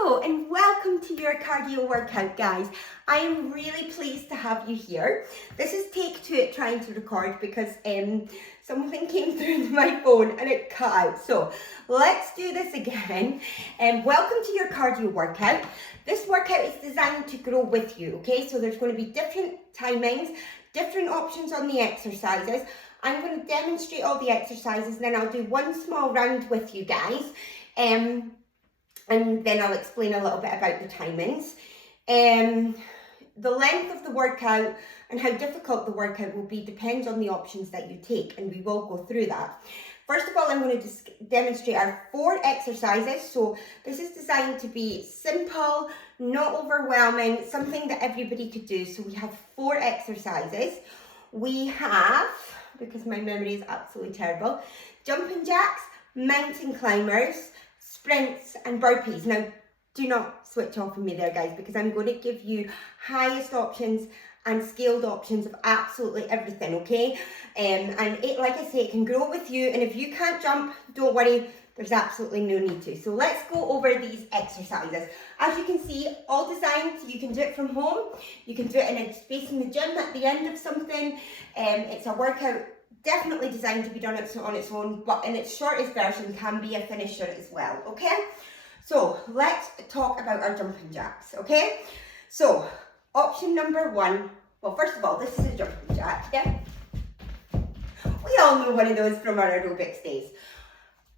Hello and welcome to your cardio workout, guys. I am really pleased to have you here. This is take 2 at trying to record because something came through my phone and it cut out. So let's do this again. Welcome to your cardio workout. This workout is designed to grow with you, okay? So there's going to be different timings, different options on the exercises. I'm going to demonstrate all the exercises, and then I'll do one small round with you guys. And then I'll explain a little bit about the timings. The length of the workout and how difficult the workout will be depends on the options that you take, and we will go through that. First of all, I'm going to demonstrate our 4 exercises. So this is designed to be simple, not overwhelming, something that everybody could do. So we have 4 exercises. We have, because my memory is absolutely terrible, jumping jacks, mountain climbers, sprints and burpees. Now, do not switch off of me there, guys, because I'm going to give you highest options and scaled options of absolutely everything, okay? And it, like I say, it can grow with you, and if you can't jump, don't worry, there's absolutely no need to. So let's go over these exercises. As you can see, all designed so you can do it from home. You can do it in a space in the gym at the end of something. It's a workout definitely designed to be done on its own, but in its shortest version can be a finisher as well, okay? So let's talk about our jumping jacks, okay? So option number 1, well, first of all, this is a jumping jack, yeah? We all know one of those from our aerobics days.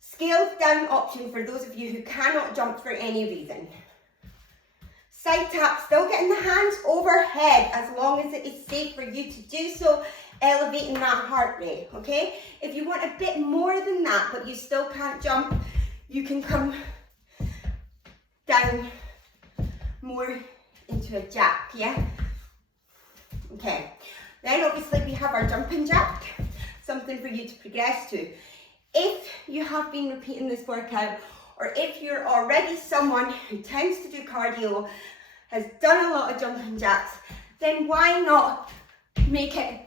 Scaled down option for those of you who cannot jump for any reason. Side tap, still getting the hands overhead as long as it is safe for you to do so, elevating that heart rate, okay? If you want a bit more than that, but you still can't jump, you can come down more into a jack, yeah? Okay, then obviously we have our jumping jack, something for you to progress to. If you have been repeating this workout, or if you're already someone who tends to do cardio, has done a lot of jumping jacks, then why not make it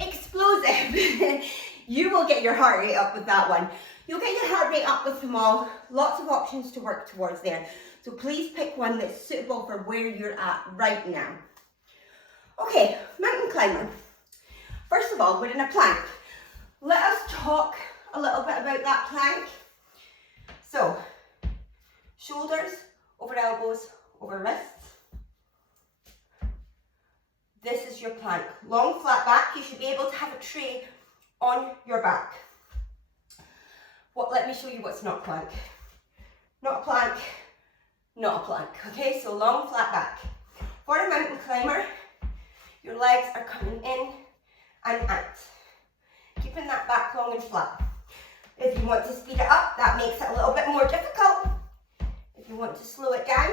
explosive? You will get your heart rate up with that one. You'll get your heart rate up with them all. Lots of options to work towards there. So please pick one that's suitable for where you're at right now. Okay, mountain climber. First of all, we're in a plank. Let us talk a little bit about that plank. So, shoulders over elbows over wrists. This is your plank. Long flat back. You should be able to have a tray on your back. Let me show you what's not plank. Not a plank, not a plank. Okay, so long flat back. For a mountain climber, your legs are coming in and out. Keeping that back long and flat. If you want to speed it up, that makes it a little bit more difficult. If you want to slow it down,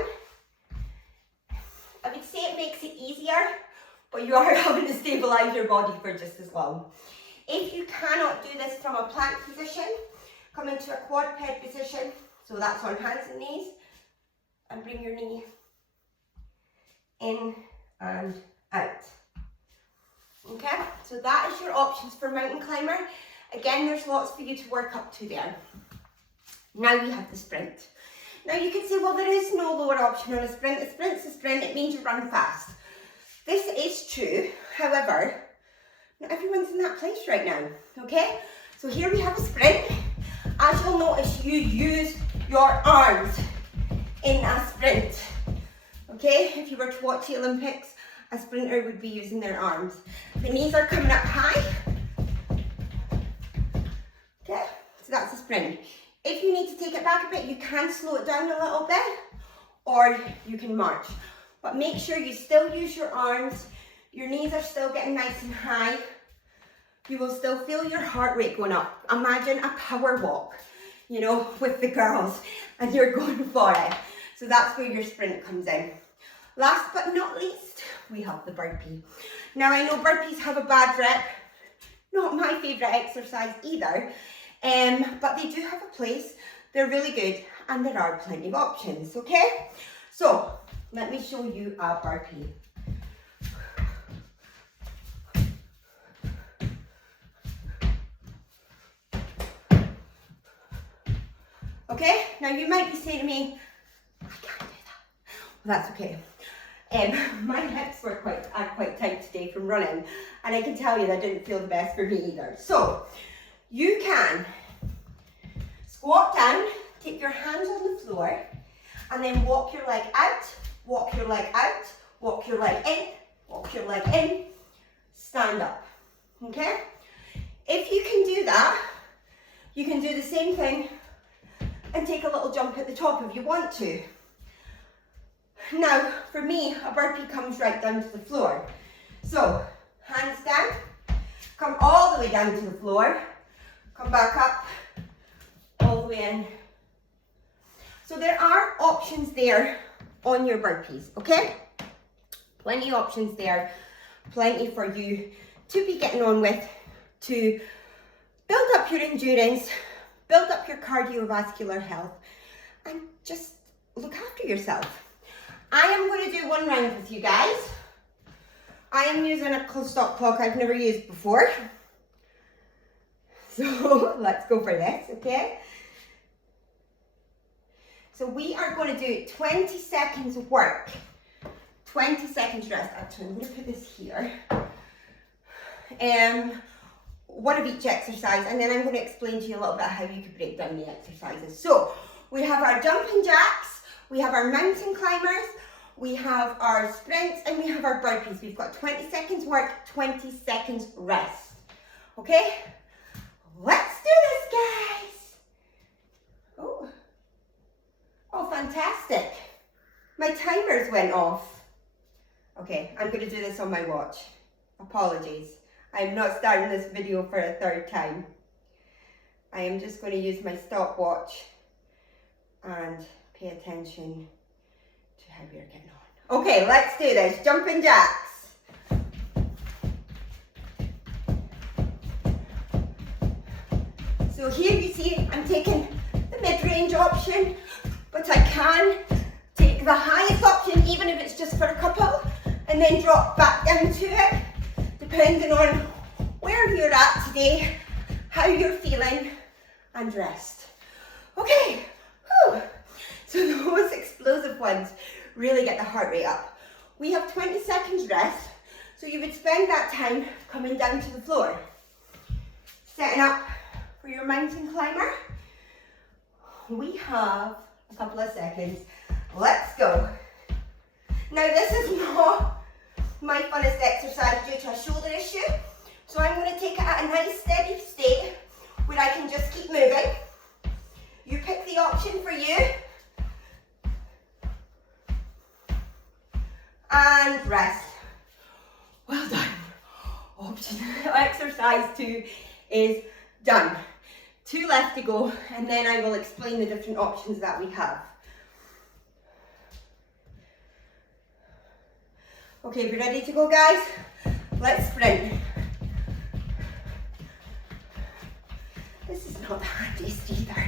I would say it makes it easier, but you are having to stabilize your body for just as long. If you cannot do this from a plank position, come into a quadruped position, so that's on hands and knees, and bring your knee in and out. Okay, so that is your options for mountain climber. Again, there's lots for you to work up to there. Now you have the sprint. Now you can say, well, there is no lower option on a sprint. A sprint's a sprint, it means you run fast. This is true, however, not everyone's in that place right now, okay? So here we have a sprint. As you'll notice, you use your arms in a sprint, okay? If you were to watch the Olympics, a sprinter would be using their arms. The knees are coming up high, okay? So that's a sprint. If you need to take it back a bit, you can slow it down a little bit, or you can march. But make sure you still use your arms, your knees are still getting nice and high. You will still feel your heart rate going up. Imagine a power walk, you know, with the girls, and you're going for it. So that's where your sprint comes in. Last but not least, we have the burpee. Now I know burpees have a bad rep, not my favourite exercise either, but they do have a place. They're really good, and there are plenty of options, okay? So, let me show you a burpee. Okay, now you might be saying to me, I can't That's okay. My hips are quite tight today from running, and I can tell you that didn't feel the best for me either. So you can squat down, take your hands on the floor, and then walk your leg out, walk your leg out, walk your leg in, walk your leg in, stand up, okay? If you can do that, you can do the same thing and take a little jump at the top if you want to. Now, for me, a burpee comes right down to the floor. So, hands down, come all the way down to the floor, come back up, all the way in. So there are options there on your burpees, okay? Plenty of options there, plenty for you to be getting on with to build up your endurance, build up your cardiovascular health, and just look after yourself. I am going to do one round with you guys. I am using a stop clock I've never used before. So let's go for this, okay? So we are going to do 20 seconds of work, 20 seconds rest. Actually, I'm going to put this here. One of each exercise, and then I'm going to explain to you a little bit how you could break down the exercises. So we have our jumping jacks, we have our mountain climbers, we have our sprints, and we have our burpees. We've got 20 seconds work, 20 seconds rest. Okay? Let's do this, guys. Oh, fantastic. My timers went off. Okay, I'm going to do this on my watch. Apologies. I'm not starting this video for a third time. I am just going to use my stopwatch and pay attention to how we're getting on. Okay, let's do this. Jumping jacks. So here you see I'm taking the mid-range option, but I can take the highest option even if it's just for a couple and then drop back down to it depending on where you're at today, how you're feeling, and rest. Okay, whew. So those explosive ones really get the heart rate up. We have 20 seconds rest, so you would spend that time coming down to the floor. Setting up for your mountain climber. We have a couple of seconds. Let's go. Now this is not my funnest exercise due to a shoulder issue, so I'm going to take it at a nice steady state where I can just keep moving. You pick the option for you. And rest. Well done. Option exercise 2 is done. 2 left to go, and then I will explain the different options that we have. Okay, we ready to go, guys? Let's sprint. This is not the handiest either.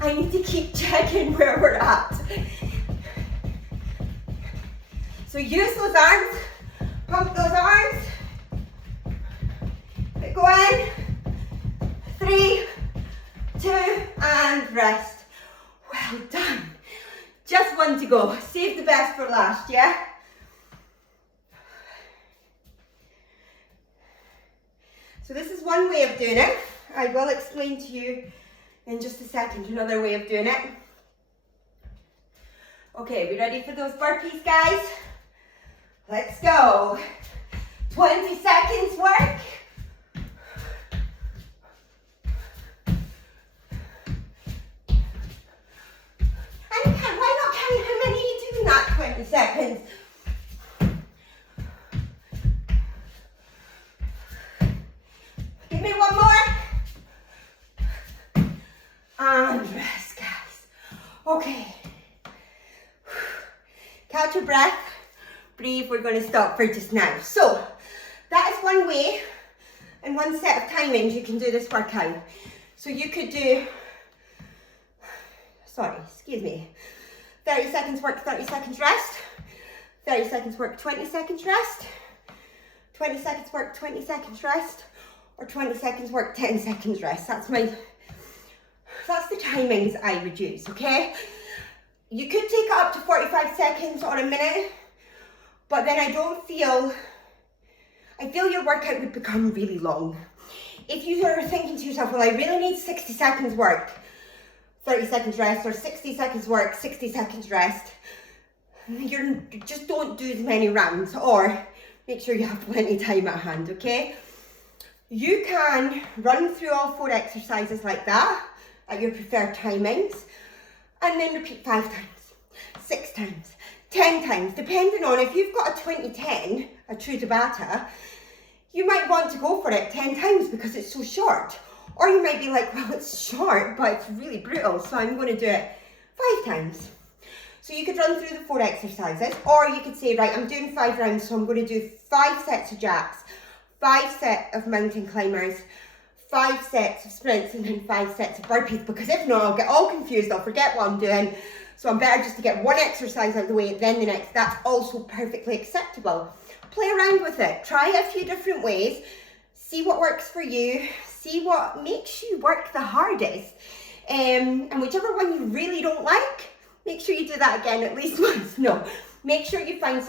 I need to keep checking where we're at. So use those arms, pump those arms. Keep going. 3, 2, and rest. Well done. Just 1 to go. Save the best for last, yeah? So this is one way of doing it. I will explain to you in just a second another way of doing it. Okay, we ready for those burpees, guys? Let's go. 20 seconds work. And why not count how many you do in that 20 seconds? Give me one more. And rest, guys. Okay. Catch your breath. Breathe. We're going to stop for just now. So, that is one way and one set of timings you can do this workout. So you could do, 30 seconds work, 30 seconds rest. 30 seconds work, 20 seconds rest. 20 seconds work, 20 seconds rest. Or 20 seconds work, 10 seconds rest. That's the timings I would use, okay? You could take it up to 45 seconds or a minute, but then I feel your workout would become really long. If you are thinking to yourself, well, I really need 60 seconds work, 30 seconds rest, or 60 seconds work, 60 seconds rest, just don't do as many rounds, or make sure you have plenty of time at hand, okay? You can run through all 4 exercises like that at your preferred timings, and then repeat 5 times, 6 times, 10 times, depending on if you've got a 20-10, a true Tabata, you might want to go for it 10 times because it's so short. Or you might be like, well, it's short, but it's really brutal, so I'm going to do it 5 times. So you could run through the 4 exercises, or you could say, right, I'm doing 5 rounds, so I'm going to do 5 sets of jacks, 5 sets of mountain climbers, 5 sets of sprints, and then 5 sets of burpees, because if not, I'll get all confused, I'll forget what I'm doing. So I'm better just to get one exercise out of the way, then the next. That's also perfectly acceptable. Play around with it, try it a few different ways, see what works for you, see what makes you work the hardest, and whichever one you really don't like, make sure you do that again at least once. No, make sure you find